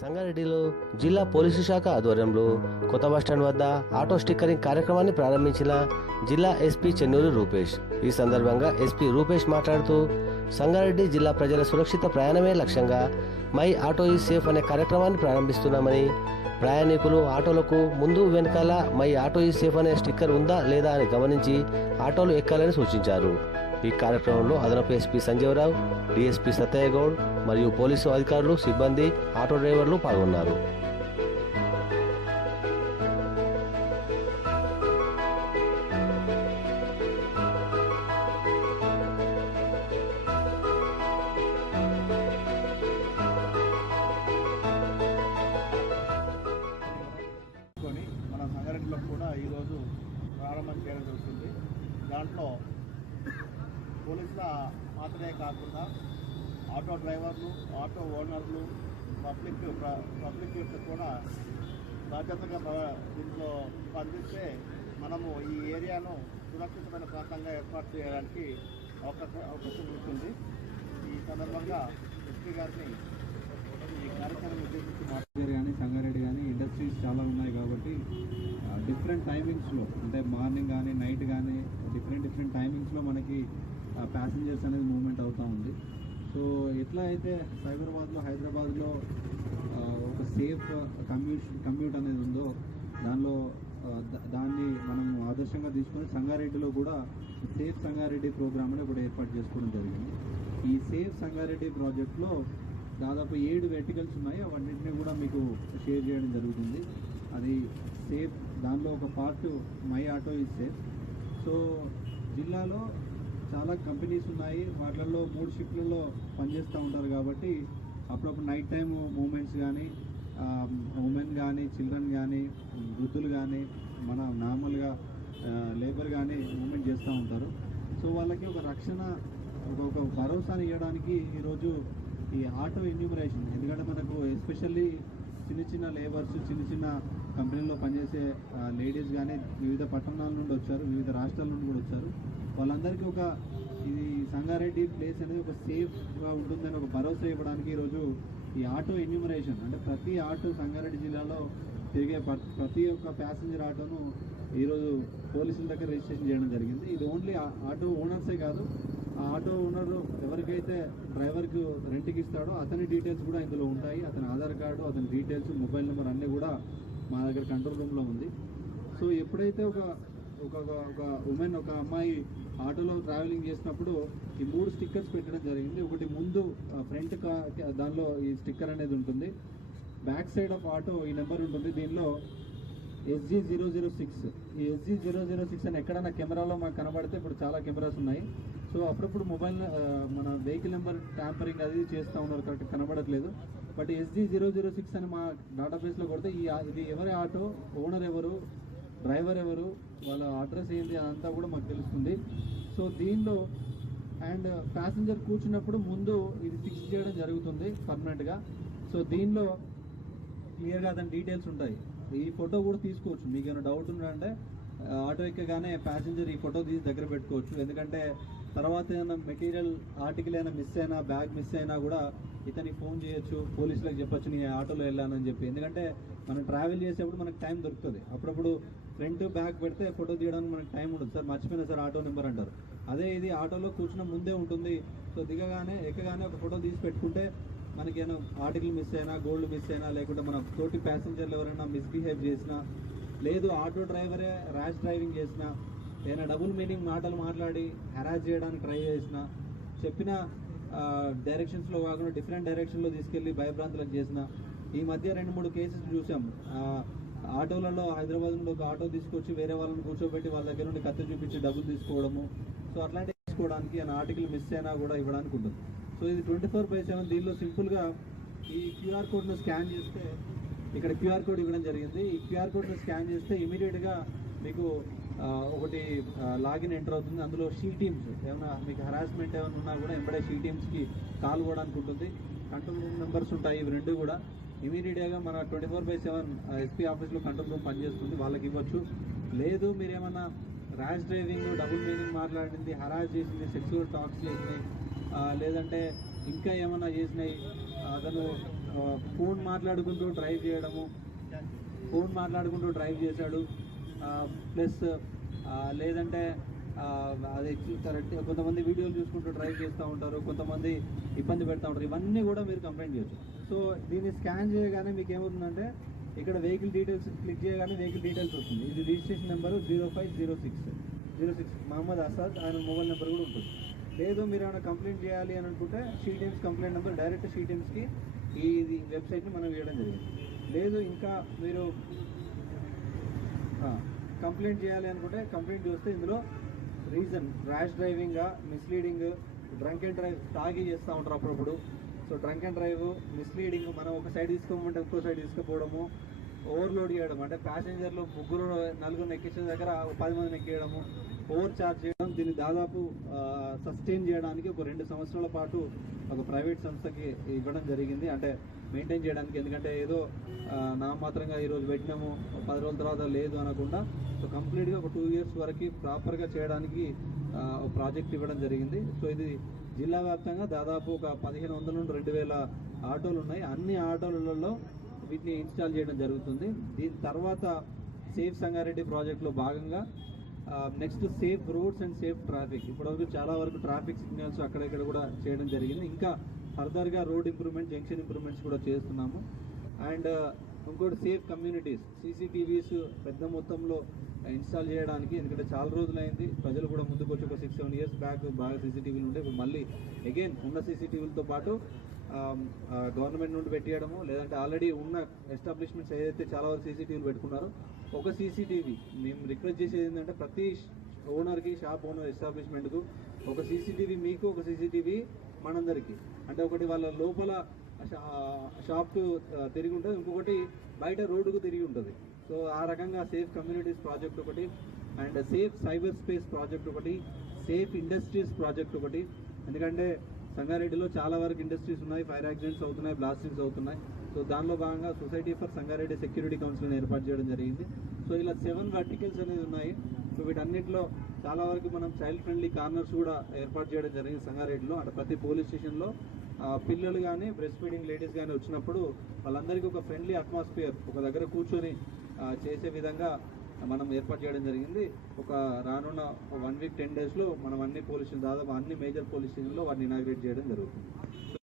సంగారెడ్డిలో జిల్లా పోలీసు శాఖ ఆధ్వర్యంలో కొత్త బస్టాండ్ వద్ద ఆటో స్టిక్కరింగ్ కార్యక్రమాన్ని ప్రారంభించిన జిల్లా ఎస్పీ చెన్నూరు రూపేష్. ఈ సందర్భంగా ఎస్పీ రూపేష్ మాట్లాడుతూ సంగారెడ్డి జిల్లా ప్రజల సురక్షిత ప్రయాణమే లక్ష్యంగా మై ఆటో ఈ సేఫ్ అనే కార్యక్రమాన్ని ప్రారంభిస్తున్నామని ప్రయాణికులు ఆటోలకు ముందు వెనకాల మై ఆటో ఈ సేఫ్ అనే స్టిక్కర్ ఉందా లేదా అని గమనించి ఆటోలు ఎక్కాలని సూచించారు. ఈ కార్యక్రమంలో అదనపు ఎస్పీ సంజీవరావు డిఎస్పీ సత్యగౌడ్ మరియు పోలీసు అధికారులు సిబ్బంది ఆటో డ్రైవర్లు పాల్గొన్నారు. మన కూడా ఈరోజు ప్రారంభం చేయడం జరుగుతుంది. దాంట్లో పోలీసుల మాత్రమే కాకుండా ఆటో డ్రైవర్లు ఆటో ఓనర్లు పబ్లిక్ పబ్లిక్ యొక్క కూడా బాధ్యతగా దీంట్లో స్పందిస్తే మనము ఈ ఏరియాను సురక్షితమైన ప్రాంతంగా ఏర్పాటు చేయడానికి అవకాశం అవకాశం ఉంటుంది. ఈ సందర్భంగా ఎస్పీ గారిని ఈ కార్యక్రమం ఉద్దేశించి మాట్లాడారు కానీ సంగారెడ్డి కానీ ఇండస్ట్రీస్ చాలా ఉన్నాయి కాబట్టి డిఫరెంట్ టైమింగ్స్లో అంటే మార్నింగ్ కానీ నైట్ కానీ డిఫరెంట్ డిఫరెంట్ టైమింగ్స్లో మనకి ప్యాసింజర్స్ అనేది మూవ్మెంట్ అవుతూ ఉంది. సో ఎట్లా అయితే సైబరాబాద్లో హైదరాబాద్లో ఒక సేఫ్ కమ్యూట్ కమ్యూట్ అనేది ఉందో దానిలో దాన్ని మనం ఆదర్శంగా తీసుకొని సంగారెడ్డిలో కూడా సేఫ్ సంగారెడ్డి ప్రోగ్రామ్ అని కూడా ఏర్పాటు చేసుకోవడం జరిగింది. ఈ సేఫ్ సంగారెడ్డి ప్రాజెక్ట్లో దాదాపు ఏడు వెర్టికల్స్ ఉన్నాయి. అవన్నింటినీ కూడా మీకు షేర్ చేయడం జరుగుతుంది. అది సేఫ్ దానిలో ఒక part my auto is safe. So జిల్లాలో చాలా కంపెనీస్ ఉన్నాయి. వాటిల్లో మూడు షిఫ్ట్లలో పనిచేస్తూ ఉంటారు కాబట్టి అప్పుడప్పుడు నైట్ టైం మూమెంట్స్ కానీ ఉమెన్ కానీ చిల్డ్రన్ కానీ వృద్ధులు కానీ మన నార్మల్గా లేబర్ కానీ మూమెంట్ చేస్తూ ఉంటారు. సో వాళ్ళకి ఒక రక్షణ ఒక ఒక భరోసాని ఇవ్వడానికి ఈరోజు ఈ ఆటో ఎన్యూమరేషన్ ఎందుకంటే మనకు ఎస్పెషల్లీ చిన్న చిన్న లేబర్స్ చిన్న చిన్న కంపెనీల్లో పనిచేసే లేడీస్ కానీ వివిధ పట్టణాల నుండి వచ్చారు వివిధ రాష్ట్రాల నుండి కూడా వచ్చారు. వాళ్ళందరికీ ఒక ఇది సంగారెడ్డి ప్లేస్ అనేది ఒక సేఫ్గా ఉంటుందని ఒక భరోసా ఇవ్వడానికి ఈరోజు ఈ ఆటో ఎన్యూమరేషన్ అంటే ప్రతి ఆటో సంగారెడ్డి జిల్లాలో తిరిగే ప్రతి ఒక్క ప్యాసింజర్ ఆటోను ఈరోజు పోలీసుల దగ్గర రిజిస్ట్రేషన్ చేయడం జరిగింది. ఇది ఓన్లీ ఆటో ఓనర్సే కాదు ఆ ఆటో ఓనర్ ఎవరికైతే డ్రైవర్కు రెంట్కి ఇస్తాడో అతని డీటెయిల్స్ కూడా ఇందులో ఉంటాయి. అతని ఆధార్ కార్డు అతని డీటెయిల్స్ మొబైల్ నెంబర్ అన్నీ కూడా మా దగ్గర కంట్రోల్ రూమ్లో ఉంది. సో ఎప్పుడైతే ఒక ఒక ఒక- ఉమెన్ ఒక అమ్మాయి ఆటోలో ట్రావెలింగ్ చేసినప్పుడు ఈ మూడు స్టిక్కర్స్ పెట్టడం జరిగింది. ఒకటి ముందు ఫ్రంట్ దానిలో ఈ స్టిక్కర్ అనేది ఉంటుంది. బ్యాక్ సైడ్ ఆఫ్ ఆటో ఈ నెంబర్ ఉంటుంది. దీనిలో ఎస్జీ జీరో జీరో సిక్స్. ఈ ఎస్జీ జీరో జీరో సిక్స్ అని ఎక్కడైనా కెమెరాలో మాకు కనబడితే ఇప్పుడు చాలా కెమెరాస్ ఉన్నాయి. సో అప్పుడప్పుడు మొబైల్ మన వెహికల్ నెంబర్ ట్యాంపరింగ్ అది చేస్తూ ఉన్నారు కరెక్ట్ కనబడట్లేదు. But SG zero zero six అని మా డేటాబేస్లో కొడితే ఈ ఇది ఎవరి ఆటో ఓనర్ ఎవరు డ్రైవర్ ఎవరు వాళ్ళ అడ్రస్ ఏంటి అదంతా కూడా మాకు తెలుస్తుంది. సో దీనిలో అండ్ ప్యాసింజర్ కూర్చున్నప్పుడు ముందు ఇది ఫిక్స్ చేయడం జరుగుతుంది పర్మనెంట్గా. సో దీనిలో క్లియర్గా అతని డీటెయిల్స్ ఉంటాయి. ఈ ఫోటో కూడా తీసుకోవచ్చు. మీకు ఏమైనా డౌట్ ఉందంటే ఆటో ఎక్కగానే ప్యాసింజర్ ఈ ఫోటో తీసి దగ్గర పెట్టుకోవచ్చు. ఎందుకంటే తర్వాత ఏదైనా మెటీరియల్ ఆర్టికల్ అయినా మిస్ అయినా బ్యాగ్ మిస్ అయినా కూడా ఇతనికి ఫోన్ చేయొచ్చు పోలీసులకు చెప్పొచ్చు నీ ఆటోలో వెళ్ళానని చెప్పి. ఎందుకంటే మనం ట్రావెల్ చేసేప్పుడు మనకు టైం దొరుకుతుంది. అప్పుడప్పుడు ఫ్రంట్ బ్యాగ్ పెడితే ఫోటో తీయడానికి మనకు టైం ఉండదు. సార్ మర్చిపోయినా సార్ ఆటో నెంబర్ అంటారు. అదే ఇది ఆటోలో కూర్చున్న ముందే ఉంటుంది. సో దిగగానే ఎక్కగానే ఒక ఫోటో తీసి పెట్టుకుంటే మనకేమైనా ఆర్టికల్ మిస్ అయినా గోల్డ్ మిస్ అయినా లేకుంటే మన తోటి ప్యాసింజర్లు ఎవరైనా మిస్బిహేవ్ చేసినా లేదు ఆటో డ్రైవరే ర్యాష్ డ్రైవింగ్ చేసినా ఏదైనా డబుల్ మీనింగ్ మాటలు మాట్లాడి హెరాస్ చేయడానికి ట్రై చేసినా చెప్పిన డైరెక్షన్స్లో కాకుండా డిఫరెంట్ డైరెక్షన్లో తీసుకెళ్ళి భయభ్రాంతులకు చేసిన ఈ మధ్య రెండు మూడు కేసెస్ చూసాం. ఆటోలలో హైదరాబాద్ నుండి ఒక ఆటో తీసుకొచ్చి వేరే వాళ్ళని కూర్చోబెట్టి వాళ్ళ దగ్గర నుండి కత్తి చూపించి డబ్బులు తీసుకోవడము. సో అట్లాంటివి తీసుకోవడానికి ఆ ఆర్టికల్ మిస్ అయినా కూడా ఇవ్వడానికి ఉంటుంది సో ఇది ట్వంటీ ఫోర్ బై సెవెన్ దీనిలో సింపుల్గా ఈ క్యూఆర్ కోడ్ను స్కాన్ చేస్తే ఇక్కడ క్యూఆర్ కోడ్ ఇవ్వడం జరిగింది. ఈ క్యూఆర్ కోడ్ను స్కాన్ చేస్తే ఇమీడియట్గా మీకు ఒకటి లాగిన్ ఎంటర్ అవుతుంది. అందులో షీ టీమ్స్ ఏమైనా మీకు హరాస్మెంట్ ఏమైనా ఉన్నా కూడా ఎంబడే షీ టీమ్స్కి కాల్ పోవడానికి ఉంటుంది. కంట్రోల్ రూమ్ మెంబర్స్ ఉంటాయి ఇవి రెండు కూడా. ఇమీడియట్గా మన twenty four by seven SP ఆఫీస్లో కంట్రోల్ రూమ్ పనిచేస్తుంది. వాళ్ళకి ఇవ్వచ్చు. లేదు మీరేమన్నా ర్యాష్ డ్రైవింగ్ డబుల్ మీనింగ్ మాట్లాడింది హరాస్ చేసింది సెక్సువల్ టాక్స్ చేసినాయి లేదంటే ఇంకా ఏమన్నా చేసినాయి అతను ఫోన్ మాట్లాడుకుంటూ డ్రైవ్ చేయడము ఫోన్ మాట్లాడుకుంటూ డ్రైవ్ చేశాడు ప్లస్ లేదంటే అది కరెక్ట్ కొంతమంది వీడియోలు చూసుకుంటూ డ్రైవ్ చేస్తూ ఉంటారు కొంతమంది ఇబ్బంది పెడతా ఉంటారు ఇవన్నీ కూడా మీరు కంప్లైంట్ చేయొచ్చు. సో దీన్ని స్కాన్ చేయగానే మీకు ఏమవుతుందంటే ఇక్కడ వెహికల్ డీటెయిల్స్ క్లిక్ చేయగానే వెహికల్ డీటెయిల్స్ వస్తుంది. ఇది registration number zero five zero six zero six Mohammed Asad ఆయన మొబైల్ నెంబర్ కూడా ఉంటుంది. లేదు మీరు ఏమైనా కంప్లైంట్ చేయాలి అని అనుకుంటే she complaint number direct she ఈ ఇది వెబ్సైట్ని మనం వేయడం జరిగింది. లేదు ఇంకా మీరు కంప్లైంట్ చేయాలి అనుకుంటే కంప్లైంట్ చూస్తే ఇందులో reason rash driving misleading drunk and drive తాగి చేస్తూ ఉంటారు అప్పుడప్పుడు. So drunk and drive misleading మనం ఒక సైడ్ తీసుకోమంటే ఇంకో సైడ్ తీసుకుపోవడము. ఓవర్లోడ్ చేయడం అంటే ప్యాసింజర్లు ముగ్గురు నలుగురు ఎక్కించిన దగ్గర పది మందిని ఎక్కేయడము. ఓవర్ చార్జ్ చేయడం దీన్ని దాదాపు సస్టైన్ చేయడానికి ఒక రెండు సంవత్సరాల పాటు ఒక ప్రైవేట్ సంస్థకి ఇవ్వడం జరిగింది. అంటే మెయింటైన్ చేయడానికి. ఎందుకంటే ఏదో నా మాత్రంగా ఈరోజు పెట్టినాము పది రోజుల తర్వాత లేదు అనకుండా సో కంప్లీట్గా ఒక టూ ఇయర్స్ వరకు ప్రాపర్గా చేయడానికి ఒక ప్రాజెక్ట్ ఇవ్వడం జరిగింది. సో ఇది జిల్లా వ్యాప్తంగా దాదాపు ఒక పదిహేను వందల నుండి రెండు వేల ఆటోలు ఉన్నాయి. అన్ని ఆటోలలో వీటిని ఇన్స్టాల్ చేయడం జరుగుతుంది. దీని తర్వాత సేఫ్ సంగారెడ్డి ప్రాజెక్ట్లో భాగంగా next safe roads and safe traffic. ఇప్పటివరకు చాలా వరకు ట్రాఫిక్ సిగ్నల్స్ అక్కడక్కడ కూడా చేయడం జరిగింది. ఇంకా ఫర్దర్గా రోడ్ ఇంప్రూవ్మెంట్ జంక్షన్ ఇంప్రూవ్మెంట్స్ కూడా చేస్తున్నాము. అండ్ uh, ఇంకోటి సేఫ్ కమ్యూనిటీస్ సీసీటీవీస్ పెద్ద మొత్తంలో ఇన్స్టాల్ చేయడానికి ఎందుకంటే చాలా రోజులైంది. ప్రజలు కూడా ముందుకు వచ్చి ఒక సిక్స్ సెవెన్ ఇయర్స్ బ్యాక్ బాగా సీసీటీవీలు ఉంటే ఇప్పుడు మళ్ళీ అగైన్ ఉన్న సీసీటీవీలతో పాటు um, గవర్నమెంట్ నుండి పెట్టేయడము లేదంటే ఆల్రెడీ ఉన్న ఎస్టాబ్లిష్మెంట్స్ ఏదైతే చాలా వరకు సీసీటీవీలు పెట్టుకున్నారో ఒక సీసీటీవీ మేము రిక్వెస్ట్ చేసేది ఏంటంటే ప్రతి ఓనర్కి షాప్ ఓనర్ ఎస్టాబ్లిష్మెంట్కు ఒక సీసీటీవీ మీకు ఒక సీసీటీవీ మనందరికీ. అంటే ఒకటి వాళ్ళ లోపల షా- షాప్కు తిరిగి ఉంటుంది ఇంకొకటి బయట రోడ్డుకు తిరిగి ఉంటుంది. సో ఆ రకంగా సేఫ్ కమ్యూనిటీస్ ప్రాజెక్ట్ ఒకటి and safe cyber space project ఒకటి సేఫ్ ఇండస్ట్రీస్ ప్రాజెక్ట్ ఒకటి. ఎందుకంటే సంగారెడ్డిలో చాలా వరకు ఇండస్ట్రీస్ ఉన్నాయి ఫైర్ యాక్సిడెంట్స్ అవుతున్నాయి బ్లాస్టింగ్స్ అవుతున్నాయి. సో దానిలో భాగంగా సొసైటీ ఫర్ సంగారెడ్డి సెక్యూరిటీ కౌన్సిల్ని ఏర్పాటు చేయడం జరిగింది. సో ఇలా సెవెన్ వర్టికల్స్ అనేది ఉన్నాయి. సో వీటన్నిటిలో చాలా వరకు మనం చైల్డ్ ఫ్రెండ్లీ కార్నర్స్ కూడా ఏర్పాటు చేయడం జరిగింది సంగారెడ్డిలో. అంటే ప్రతి పోలీస్ స్టేషన్లో పిల్లలు కానీ బ్రెస్ట్ ఫీడింగ్ లేడీస్ కానీ వచ్చినప్పుడు వాళ్ళందరికీ ఒక ఫ్రెండ్లీ అట్మాస్ఫియర్ ఒక దగ్గర కూర్చొని చేసే విధంగా మనం ఏర్పాటు చేయడం జరిగింది. ఒక రానున్న వన్ వీక్ టెన్ డేస్లో మనం అన్ని పోలీసులు దాదాపు అన్ని మేజర్ పోలీస్ స్టేషన్లో వాటిని ఇనాగ్రేట్ చేయడం జరుగుతుంది. సో